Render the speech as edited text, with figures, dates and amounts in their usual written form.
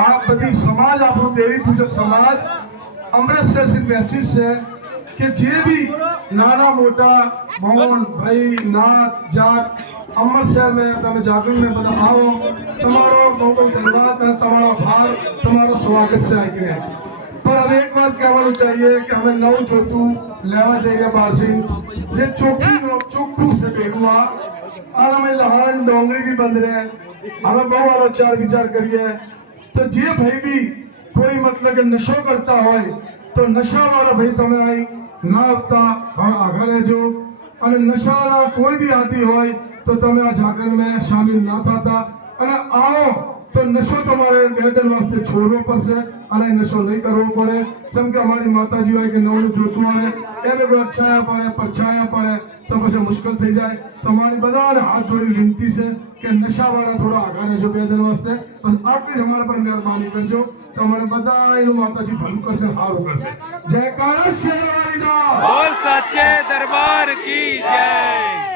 आप बधी समाज આપણો દેવી પૂજક સમાજ અમૃતસર મેસેજ છે કે જે બી નાના મોટા બહન ભાઈ નાત જાત અમૃતસર में તમે જાગરણ में બધા આવો તમારો બહુ બહુ ધન્યવાદ અને તમારો આભાર તમારો સ્વાગત છે આઈને पर अब एक बात કહેવાનું चाहिए कि हमें નવું જોતું લેવા જઈએ બારસી જે ચોખ્ખું છે ભેગું આ અમે લહાણ ડોંગરી भी બંધ રહે અમે બહુ આનો વિચાર કરીએ તો જે ભાઈ भी कोई मतलब કે નશો કરતા હોય તો નશાવાળા ભાઈ તમે અહીં ના આવતા આગળ રહેજો અને નશાના કોઈ भी આદિ હોય તો તમે આ જાગરણ में શામિલ ના થતા અને આવો तो नशो તમારે 2 दिन वास्ते छोड़વો પડશે અને નશો નહીં કરવો પડે જેમ કે અમારી માતાજી હોય કે નવનું જોતું આવે એને કોઈ અચ્છાયા પડે પરછાયા પડે તો પછી મુશ્કેલ થઈ જાય તમારી બધાને હાથ જોડી વિનંતી છે કે નશાવાળા થોડા આગળ રહેજો 2 दिन वास्ते બસ આટલી જ અમારા પર મહેરબાની કરજો તમારે બધા એનું માતાજી ભલું કરશે સારું કરશે જયકારા શેરવાલીના બોલ સાચે દરબાર की जय।